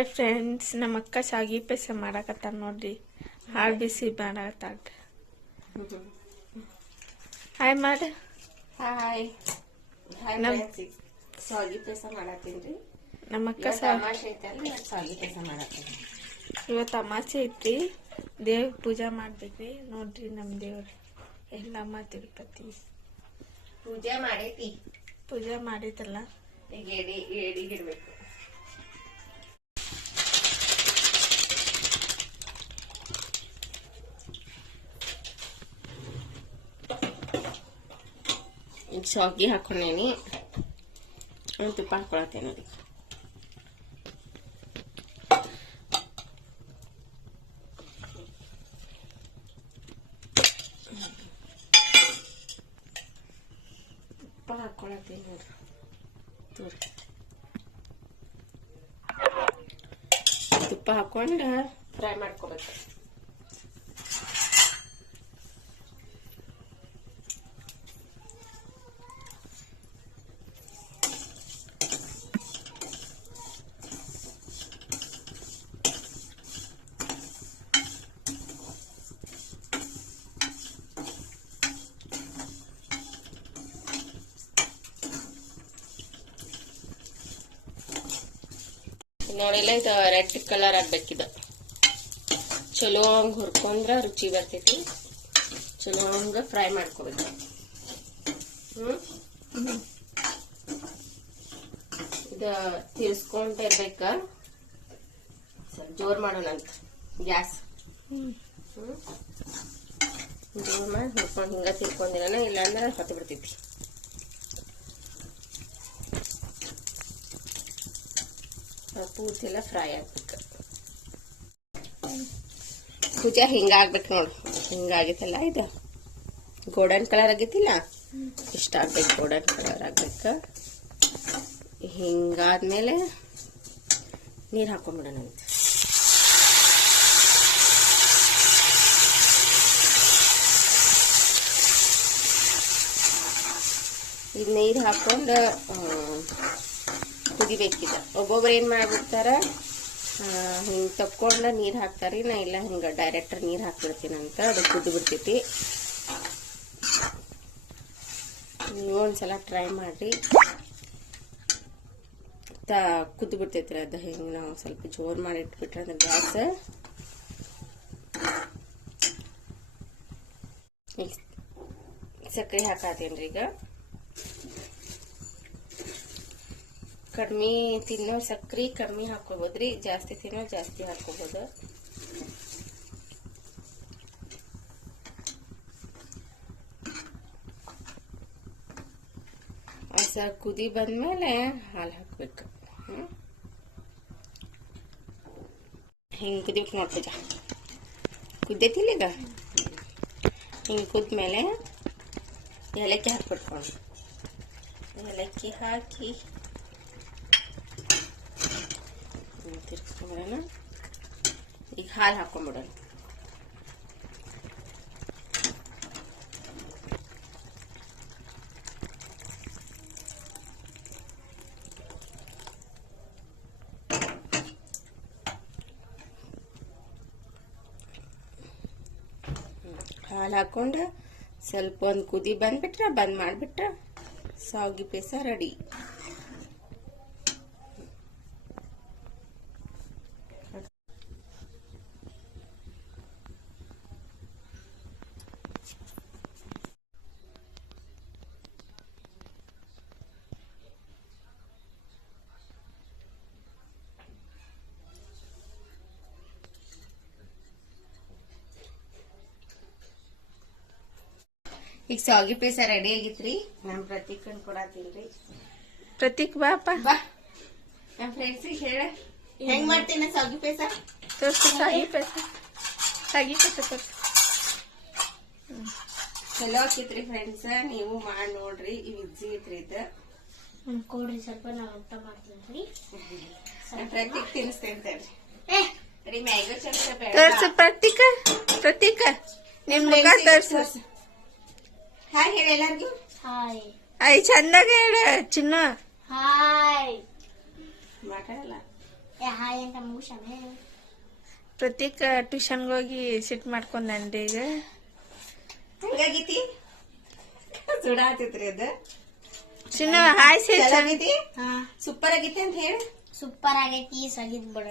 Hi friends, ನಮ್ಮ ಅಕ್ಕ ಶಾಗಿ ಪಾಯಸ ಮಾಡಕತ್ತಾರ ನೋಡ್ರಿ. ಹಾಲು ಬಿಸಿ ಮಾಡಕತ್ತಾರ. ಹಾಯ್ ಮಾಡ. ಹಾಯ್ ಶಾಗಿ ಪಾಯಸ ಮಾಡತ್ತೀನಿ. ನಮ್ಮ ಅಕ್ಕ ತಮಾಷೆ ಐತಲ್ರಿ, ಶಾಗಿ ಪಾಯಸ ಮಾಡತ್ತೀನಿ. ಇವತ್ತು ಅಮಾಸೆ ಐತ್ರಿ, ದೇವ್ರ ಪೂಜೆ ಮಾಡ್ಬೇಕ್ರಿ. ನೋಡ್ರಿ ನಮ್ಮ ದೇವ್ರು ಎಲ್ಲಮ್ಮ ತಿರುಪತಿ ಪೂಜೆ ಮಾಡೈತಿ. ಪೂಜೆ ಮಾಡೈತಲ್ಲ, ಈಗ ಎಡಿಗಿಡ್ಬೇಕು. ಈಗ ಶಾವಿಗೆ ಹಾಕೊಂಡೇನಿ, ತುಪ್ಪ ಹಾಕೊಳತ್ತೇನೆ ನೋಡಿ. ತುಪ್ಪ ಹಾಕೊಳತ್ತೇನೆ ನೋಡ್ರಿ. ತುಪ್ಪ ಹಾಕೊಂಡು ಫ್ರೈ ಮಾಡ್ಕೋಬೇಕು. ನೋಡಿಲ್ಲ, ಇದು ರೆಡ್ ಕಲರ್ ಆಗ್ಬೇಕಿದ. ಚಲೋ ಹಂಗ ಹುರ್ಕೊಂಡ್ರ ರುಚಿ ಬರ್ತೈತಿ. ಚಲೋ ಹಂಗ ಫ್ರೈ ಮಾಡ್ಕೋಬೇಕು. ಇದ ತಿರ್ಸ್ಕೊಂಡಿರ್ಬೇಕ. ಸ್ವಲ್ಪ ಜೋರ್ ಮಾಡೋಣಂತ ಗ್ಯಾಸ್. ಜೋರ್ ಮಾಡಿ ಹುರ್ಕೊಂಡ್ ಹಿಂಗ ತಿರ್ಕೊಂಡಿರೋಣ, ಇಲ್ಲಾಂದ್ರೆ ಹೊತ್ತು ಬಿಡ್ತೈತಿ. ಪೂರ್ತಿ ಎಲ್ಲ ಫ್ರೈ ಆಗ್ಬೇಕು. ಪೂಜೆ ಹಿಂಗಾಗ್ಬೇಕು ನೋಡು. ಹಿಂಗಾಗಿತ್ತಲ್ಲ, ಇದು ಗೋಲ್ಡನ್ ಕಲರ್ ಆಗೈತಿಲ್ಲ, ಇಷ್ಟ ಆಗ್ಬೇಕು. ಗೋಲ್ಡನ್ ಕಲರ್ ಆಗ್ಬೇಕು. ಹಿಂಗಾದ್ಮೇಲೆ ನೀರ್ ಹಾಕೊಂಡ್ಬಿಡೋಣ ಅಂತ. ಇದು ನೀರ್ ಹಾಕೊಂಡು ಕುದಿಬೇಕಿದ. ಒಬ್ಬೊಬ್ರು ಏನ್ ಮಾಡ್ಬಿಡ್ತಾರ, ಹಿಂಗ್ ತಕ್ಕೊಂಡ ನೀರ್ ಹಾಕ್ತಾರಿ. ನಾ ಇಲ್ಲ, ಹಿಂಗ ಡೈರೆಕ್ಟ್ ನೀರ್ ಹಾಕ್ಬಿಡ್ತೀನಿ ಅಂತ. ಅದು ಕುದ್ದು ಬಿಡ್ತೈತಿ. ನೀವು ಒಂದ್ಸಲ ಟ್ರೈ ಮಾಡ್ರಿ. ಕುದ್ದು ಬಿಡ್ತೈತಿ ಅದ. ಹಿಂಗ ನಾವು ಸ್ವಲ್ಪ ಜೋರ್ ಮಾಡಿ ಇಟ್ಬಿಟ್ರೆ ಅಂದ್ರೆ ಗ್ಯಾಸ್. ಸಕ್ಕರೆ ಹಾಕತ್ತೇನ್ರಿ. ಈಗ ಕಡಿಮೆ ತಿನ್ನೋ ಸಕ್ರಿ ಕಡಿಮೆ ಹಾಕೋಬೋದ್ರಿ, ಜಾಸ್ತಿ ತಿನ್ನೋ ಜಾಸ್ತಿ ಹಾಕೋಬಹುದು. ಕುದಿ ಬಂದ್ಮೇಲೆ ಹಾಲು ಹಾಕ್ಬೇಕು. ಹಿಂಗ್ ಕುದಿಬೇಕು ನೋಡ್ಪೂಜ. ಕುದ್ದೈತಿಲ್ಲ ಈಗ. ಹಿಂಗ್ ಕುದ್ಮೇಲೆ ಏಲಕ್ಕಿ ಹಾಕ್ಬಿಟ್ಕೊಂಡು, ಏಲಕ್ಕಿ ಹಾಕಿ ತಿರ್ಸ್ಕೊಂಡ್ಬಿಡೋಣ. ಈಗ ಹಾಲು ಹಾಕೊಂಡ್ಬಿಡೋಣ. ಹಾಲು ಹಾಕೊಂಡು ಸ್ವಲ್ಪ ಒಂದು ಕುದಿ ಬಂದ್ಬಿಟ್ರೆ, ಬಂದ್ ಮಾಡ್ಬಿಟ್ರೆ ಶಾವಿಗೆ ಪಾಯಸ ರೆಡಿ. ಈಗ ಶಾವಿಗೆ ಪಾಯಸ ರೆಡಿ ಆಗಿತ್ರಿ. ನಮ್ ಪ್ರತೀಕ್ ಕೊಡಾತೀನ್ರಿ. ಪ್ರತೀಕ್ ಬಾಪ, ಬಾ ನಮ್ ಫ್ರೆಂಡ್ಸಿಗೆ ಹೇಳ ಹೆಂಗ್ ಮಾಡ್ತೇನೆ ಶಾವಿಗೆ ಪಾಯಸ. ತೋರ್ಸು ಶಾವಿಗೆ ಪಾಯಸ. ಶಾವಿಗೆ ಪಾಯಸ ತೋರ್ಸು. ಚಲೋ ಆಕೈತ್ರಿ ಫ್ರೆಂಡ್ಸ್, ನೀವು ಮಾಡಿ ನೋಡ್ರಿ. ಈಜಿ ಐತ್ರಿ ಇದು. ಕೊಡ್ರಿ ಸ್ವಲ್ಪ, ನಾವು ಊಟ ಮಾಡ್ತೀವಿ. ಪ್ರತೀಕ್ ತಿನ್ನಿಸ್ತೇನ್ರಿ. ಮ್ಯಾಗೋ ಚಮಚ ತೋರ್ಸು ಪ್ರತೀಕ. ಪ್ರತೀಕ ನಿಮ್ ಮುಖ ತೋರ್ಸು. ಹಾಯ್ ಹೇಳ ಎಲ್ಲಾರ್ಗು. ಹಾಯ್. ಐ ಚಂದಾಗ ಹೇಳ ಚಿನ್ನ. ಹಾಯ್. ಮಾತಾಡಲ್ಲ. ಹಾಯ್ ಅಂತ ಮುಗಿಸನೆ. ಪ್ರತೀಕ್ ಟ್ಯೂಷನ್ಗೆ ಹೋಗಿ ಸಿಟ್ ಮಾಡ್ಕೊಂಡನ್ರಿ ಈಗ. ಹಂಗಾಗೈತಿ ಸುಡಾತೈತ್ರಿ ಅದ. ಚಿನ್ನ ಹಾಯ್ ಸೇ ಸೂಪರ್ ಆಗೈತಿ ಅಂತ ಹೇಳಿ. ಸೂಪರ್ ಆಗೈತಿ, ಸಗಿದ್ ಬಿಡ.